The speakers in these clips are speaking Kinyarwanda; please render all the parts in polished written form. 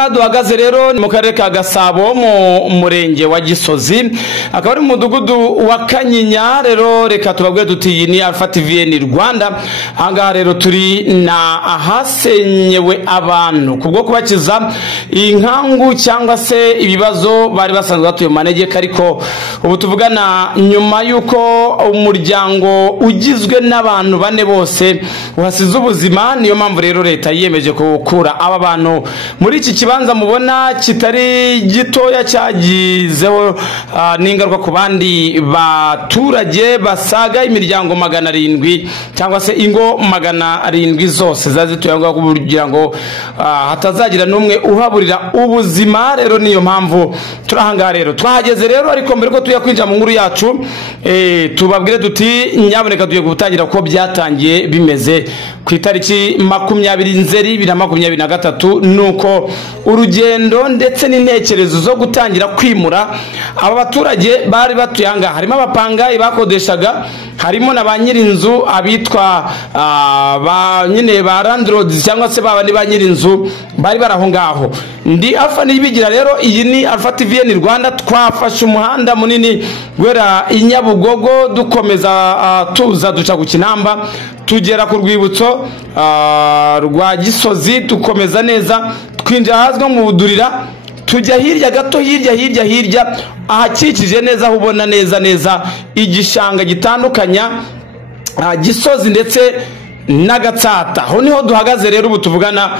ahangaha duhagaze rero ni mu karere ka Gasabo mu murenge wa Gisozi, akaba ari mu mudugudu wa Kanyinya. Rero reka tubabwire duti iyi ni Alpha TVN Rwanda. Ahangaha rero turi na ahasenyewe abantu kubwo kubakiza inkangu cyangwa se ibibazo bari basanzwe batuye mu manegeka, ariko ubu tuvugana nyuma yuko umuryango ugizwe n'abantu bane bose uhasize ubuzima. Niyo mpamvu rero leta yiyemeje gukura aba bantu muri iki kibanza mubona kitari gitoya, cyagizeho n'ingaruka ku bandi baturage basaga imiryango 700 cyangwa se ingo 700 zose zazituye ngo kugira ngo hatazagira numwe uhaburira ubuzima. Rero niyo mpamvu turahanga rero twahageze rero, ariko mbere ko tuya kwinjira mu nkuru yacu tubabwire duti nyaboneka tuye gutangira ko byatangiye bimeze ku itariki 20 Nzeri 2023 nuko urugendo ndetse n'intekerezo zo gutangira kwimura aba baturage bari batuyanga. Harimo abapangayi bakodeshaga, harimo na ba nyirinzu abitwa ba nyine ba landlords cyangwa se babandi ba nyirinzu bari baraho ngaho. Ndi Alpha nibigira rero, iyi ni Alpha TVN Rwanda. Twafashe umuhanda munini gwera Inyabugogo dukomeza tuza duca ku Kinamba tugera ku rwibutso rwa Gisozi, tukomeza neza twinjira hazwe mu Budurira, tujya hirya gato hirya ahakikije neza aho ubona neza igishanga gitandukanya Gisozi ndetse n'Agatsata. Aho niho duhagaze rero ubu tuvugana,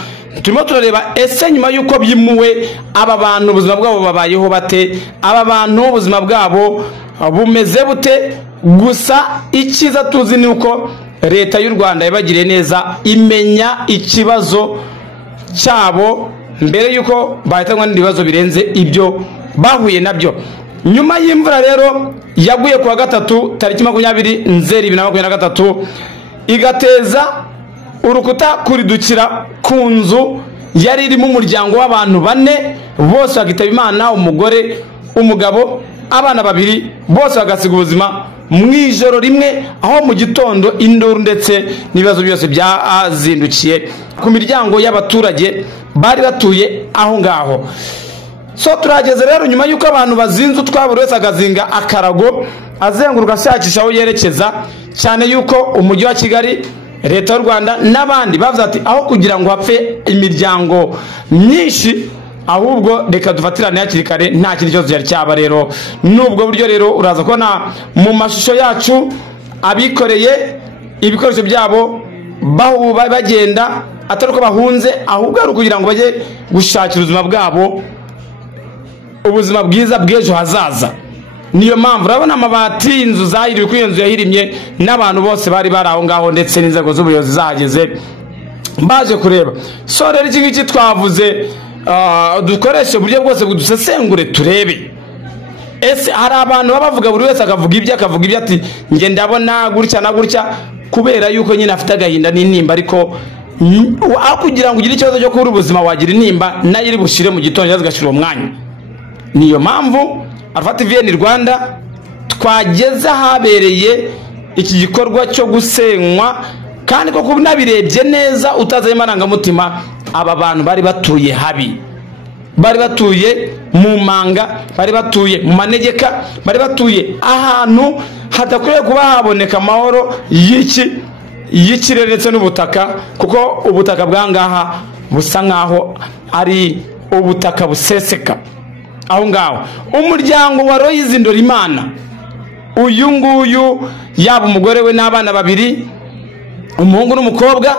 turimo turareba ese nyuma yuko byimuwe aba bantu ubuzima bwabo babayeho bate, aba bantu ubuzima bwabo bumeze bute. Gusa ikiza tuzi ni uko leta y'u Rwanda yabagiriye neza, imenya ikibazo cyabo mbere yuko bahitanywa n'ibibazo birenze ibyo bahuye nabyo. Nyuma y'imvura rero yaguye kuwa gatatu tariki 20 Nzeri 2023 igateza urukuta kuridukira ku nzu yari irimo umuryango w'abantu bane, bose bagitaba Imana, umugore, umugabo, abana babiri, bose bagasiga ubuzima mu ijoro rimwe, aho mu gitondo induru ndetse n'ibibazo byose byazindukiye ku miryango y'abaturage bari batuye aho ngaho. So turageze rero nyuma yuko abantu bazinze twaburi wese agazinga akarago azenguruka ashakisha aho yerekeza, cyane yuko umujyi wa Kigali, leta y'u Rwanda n'abandi bavuze ati aho kugira ngo hapfe imiryango myinshi, ahubwo reka dufatirane hakiri kare nta kintu cyose cyari cyaba. Rero nubwo buryo rero uraza kubona mu mashusho yacu abikoreye ibikoresho byabo bagenda, atari ko bahunze, ahubwo ari kugira ngo bajye gushakira ubuzima bwabo, ubuzima bwiza bw'ejo hazaza. Niyo mpamvu urabona amabati inzu zahiriwe kuri iyo nzu yahirimye, n'abantu bose bari bari aho ngaho ndetse n'inzego z'ubuyobozi zahageze baje kureba. So rero iki ngiki twavuze dukoreshe uburyo bwose budusesengure turebe ese hari abantu babavuga buri wese akavuga ibyo ati nge ndabona gutya na gutya, kubera yuko nyine afite agahinda n'intimba, ariko aho kugira ngo ugire ikibazo cyo kubura ubuzima wagira intimba nayo iri bushire mu gitondo yazigashira umwanya. Niyo mpamvu Alpha TVN Rwanda twageze habereye iki gikorwa cyo gusenywa, kandi ko kunabirebye neza utazaye marangamutima, aba bantu bari batuye habi, bari batuye mu manga, bari batuye mu manegeka, bari batuye ahantu hadakwiriye kuba haboneka amahoro y'ikirere ndetse n'ubutaka, kuko ubutaka bwangaha busa nkaho ari ubutaka buseseka aho ngaho. Umuryango wa Royizi Ndorimana, uyu nguyu yaba umugore we n'abana babiri, umuhungu n'umukobwa,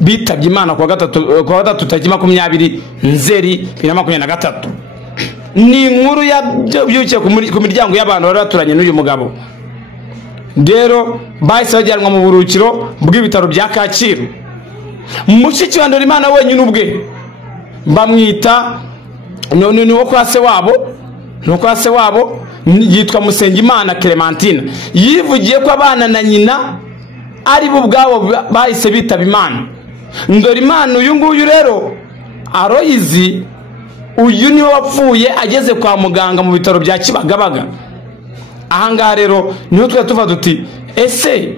bitabye Imana kuwa gatatu tariki 20 Nzeri 2023. Ni inkuru yabyukiye ku miryango y'abantu bari baturanye n'uyu mugabo. Rero bahise bajyanwa mu burukiro bw'ibitaro bya Kacyiru. Mushiki wa Ndorimana wenyine ubwe bamwita ni wo kwa se wabo, yitwa Musengimana Clementine. Yivugiye ko abana na nyina ari bo ubwabo bahise bitaba Imana. Ndorimana uyu nguyu rero Aroyizi, uyu niwe wapfuye ageze kwa muganga mu bitaro bya Kibagabaga. Ahangaha rero niho tuva duti ese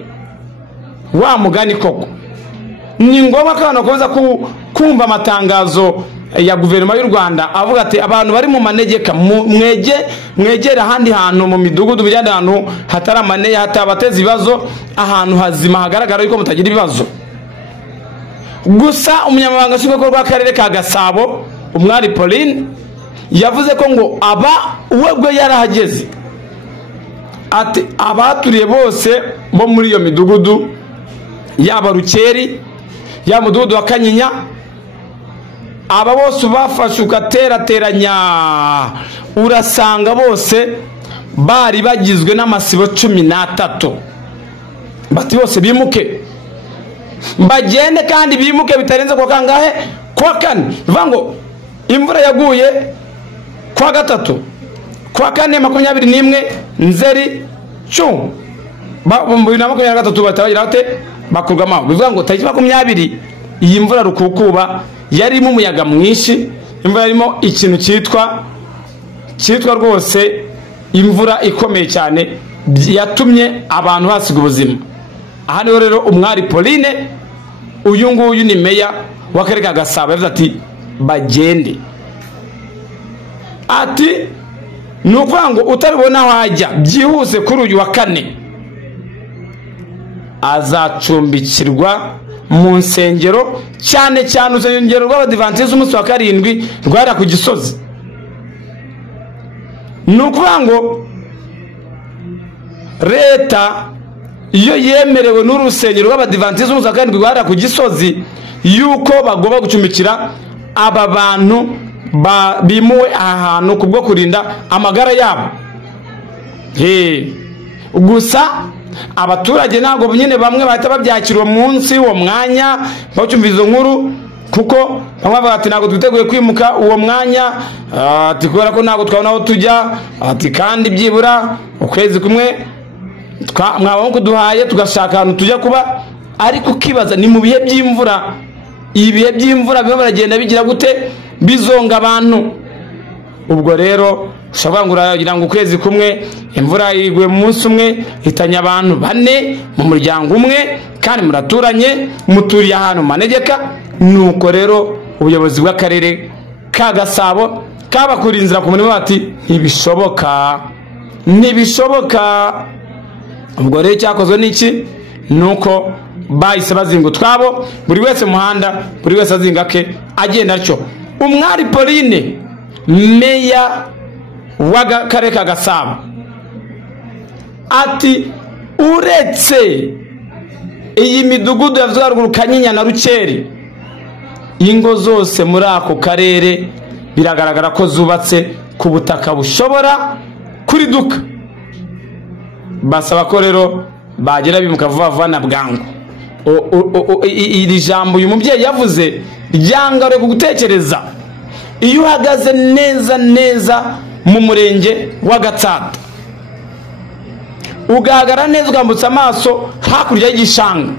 wa mugani koko ni ngombwa ko abantu bakomeza kumva amatangazo ya guverinoma y'u Rwanda avuga ati abantu bari mu manegeka mwegera ahandi hantu mu midugudu bijyane ahantu hatari amanege hatabateza ibibazo ahantu hazima hagaragara yuko mutagira ibibazo. Gusa umunyamabanga nshingwabikorwa w'akarere ka Gasabo umwari Pauline yavuze ko ngo webwe yarahageze ati abaturiye bose bo muri iyo midugudu yaba Rukeri ya mudugudu wa Kanyinya aba bose bafashe ukaterateranya urasanga bose bari bagizwe n'amasibo 13 bati bose bimuke bagende kandi bimuke bitarenze kwa kangahe kwa kane vango imvura yaguye kwa gatatu kwa kane 21 Nzeri cyo bambuye na 23 batabagira ate bakurwama bivuga ngo tariki 20 iyi mvura rukukuba yarimo umuyaga mwinshi imvura yarimo ikintu cyitwa rwose imvura ikomeye cyane yatumye abantu hasiga ubuzima. Aha niho rero umwari Pauline uyu nguyu ni meya w'akarere ka Gasabo yavuze ati bagende ati nukuvuga ngo utaribona aho ajya byihuse kuri uyu wa kane azacumbikirwa mu nsengero cyane cyane urusengero rw'Abadivantiste umunsi wa 7 rwara ku Gisozi. Nukuvuga ngo leta iyo yemerewe n'urusengero rw'Abadivantiste umunsi wa 7 rwara ku Gisozi yuko bagomba gucumbikira aba bantu bimuwe ahantu kubwo kurinda amagara yabo. Gusa abaturage ntabwo nyine bamwe bahita babyakira munsi uwo mwanya bacyumviza nkuru kuko bamwe bati ntabwo twiteguye kwimuka uwo mwanya ati kubera ko ntabwo twabona aho tujya ati kandi byibura ukwezi kumwe mwaba kuduhaye tugashaka ahantu tujya kuba ariko ukibaza ni mu bihe by'imvura ibihe by'imvura biba baragenda bigira gute bizonga abantu. Ubwo rero ushobora nguragira ngo ukwezi kumwe imvura yiguye mu munsi umwe hitanya abantu 4 mu muryango umwe kandi muraturanye muturiye ahantu manegeka. Nuko rero ubuyobozi bw'akarere ka Gasabo kabakurinzira ku munwa bati ntibishoboka. Ubwo rero cyakozwe n'iki nuko bahise bazinga twabo buri wese muhanda buri wese azingake agenda cyo. Umwari Pauline meya w'akarere ka Gasabo ati uretse iyi midugudu yavuze haruguru Kanyinya na Rukeri ingo zose muri ako karere biragaragara ko zubatse ku butaka bushobora kuri duka. Basaba ko rero bagera bimuka vuba na bwangu. Iri jambo uyu mubyeyi yavuze ryangare ku gutekereza iyo uhagaze neza mu murenge wa Gatsata ugahagara neza ugambutsa amaso hakurya y'igishanga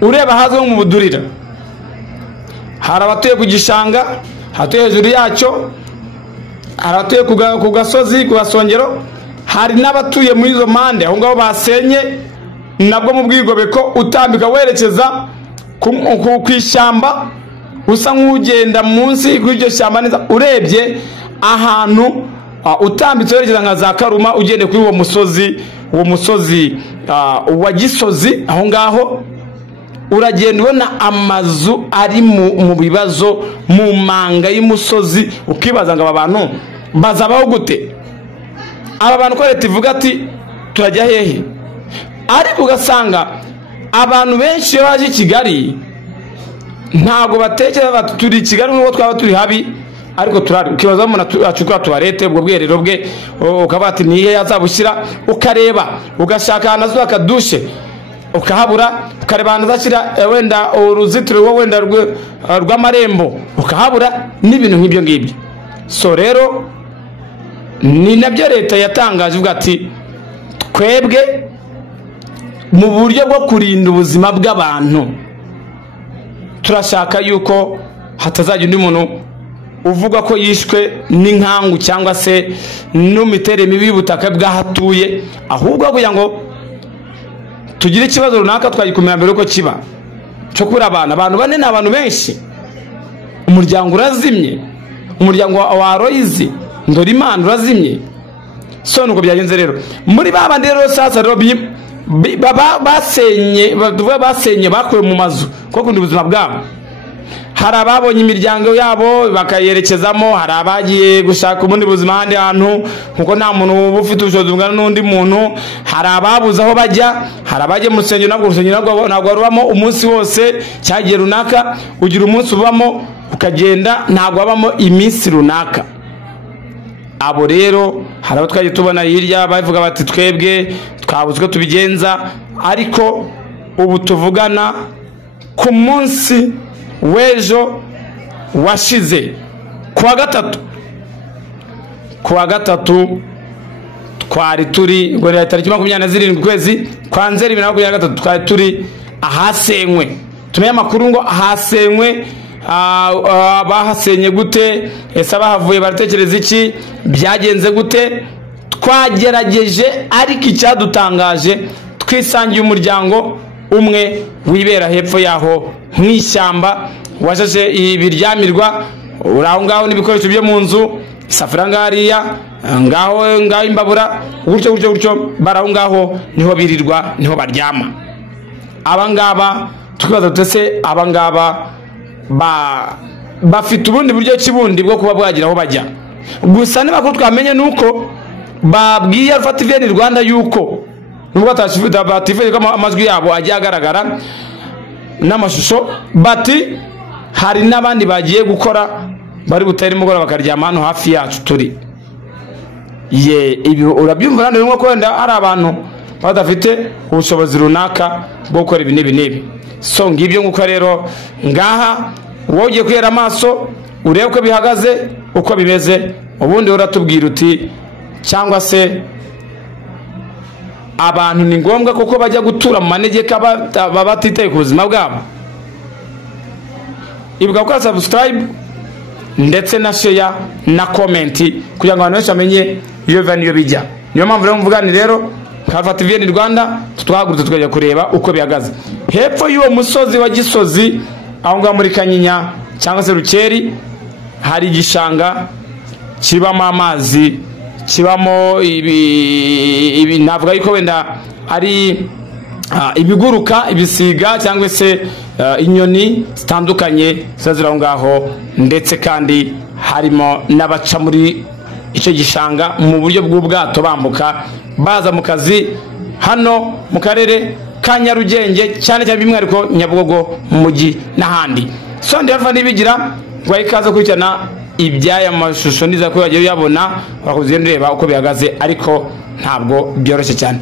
ureba hazwe mu budurira hari abatuye ku gishanga hatuye hejuru yacyo hari abatuye ku gasozi ku gasongero hari n'abatuye muri izo mande aho ngaho basenye nabwo mu bwigobeko utambika werekeza ku ishyamba usa nk'ugenda munsi kw'iryo shyamba neza urebye ahantu utambitse werekeza nka za Karuma ugende kuri uwo musozi wa Gisozi aho ngaho uragenda ubona amazu ari mu bibazo mu manga y'umusozi ukibaza ngo aba bantu bazabaho gute. Aba bantu ko leta ivuga ati turajya hehe ariko ugasanga abantu benshi baje i Kigali ntago batekereza bati turi Kigali n'uwo twaba turi habi ariko turari ukibaza umuntu acukura tuwarete ubwo bwerero bwe ukabati nihe yazabushyira ukareba ugashaka nazo akadushe ukahabura ukareba azashyira wenda uruzitiro wenda rw'amarembo ukahabura n'ibintu nk'ibyo ngibyo. So rero ni nabyo leta yatangaje uvuga ati twebwe mu buryo bwo kurinda ubuzima bw'abantu turashaka yuko hatazajya undi muntu uvuga ko yishwe n'inkangu cyangwa se n'imiterere mibi y'ubutaka bw'ahatuye ahubwo kugira ngo tugire ikibazo runaka twagikumira mbere uko kiba cyo kuri abantu 4 ni abantu benshi umuryango urazimye, umuryango wa Royizi Ndorimana urazimye. So nuko byagenze rero muri baba rero sasa rero basenye bakuwe mu mazu ko kundi ubuzima bwabo. Hari ababonye imiryango yabo bakayerekezamo, hari abagiye gushaka ubundi buzima handi hantu kuko nta muntu uba ufite ubushobozi bungana n'undi muntu. Hari ababuze aho bajya, hari abagiye mu rusengero nabwo urusengero ntabwo rubamo umunsi wose, cyagiye runaka ugira umunsi ubamo ukagenda, ntabwo wabamo iminsi runaka. Abo rero hari abo twagiye tubona hirya bavuga bati twebwe twabuze ko tubigenza, ariko ubu tuvugana ku munsi w'ejo washize kuwa gatatu twari turi ngo ni tariki 27 kwezi kwa Nzeri 2023 twari turi ahasenywe. Tumenye amakuru ngo ahasenywe, bahasenye gute, ese abahavuye baratekereza iki, byagenze gute. Twagerageje ariko icyadutangaje twisangiye umuryango umwe wibera hepfo yaho nk'ishyamba, wajaje ibiryamirwa uraho ngaho n'ibikoresho byo mu nzu, isafuriya ngariya ngaho imbabura gutyo baraho ngaho niho birirwa niho baryama. Abangaba tukibaza tutese abangaba bafite ubundi buryo kibundi bwo kuba bwagira aho bajya. Gusa niba ko twamenye nuko babwiye TVN Rwanda yuko nubwo batifuje ko amajwi yabo ajya agaragara n'amashusho, bati hari n'abandi bagiye gukora bari gutera imugora bakaryama hano hafi yacu turi. Ibi urabyumva nande nko kwenda ari abantu badafite ubushobozi runaka bwo gukora ibi n'ibi. So ngibyo nguko rero ngaha wowe ugiye kwera amaso urebe uko bihagaze uko bimeze, ubundi uratubwira uti cyangwa se abantu ni ngombwa kuko bajya gutura mu manegeka batitaye ku buzima bwabo. Ibuka gukora subscribe ndetse na share na comment kugira ngo abantu benshi bamenye iyo biva niyo bijya. Niyo mpamvu rero mvugani rero TVN Rwanda twahagurutse tukajya kureba uko bihagaze hepfo y'uwo musozi wa Gisozi aho ngaho muri Kanyinya cyangwa se Rukeri. Hari igishanga kibamo amazi, kibamo ibi navuga yuko wenda ari ibiguruka, ibisiga cyangwa se inyoni zitandukanye zazira ngaho, ndetse kandi harimo n'abaca muri icyo gishanga mu buryo bw'ubwato bambuka baza mu kazi hano mu karere ka Nyarugenge, cyane cyane by'umwihariko Nyabugogo mu mujyi n'ahandi. So ndava nibigira ikaza kurikirana ibyaya mashusho niza ko yagiye yabona bakuzenda reba uko bihagaze, ariko ntabwo byoroshye cyane.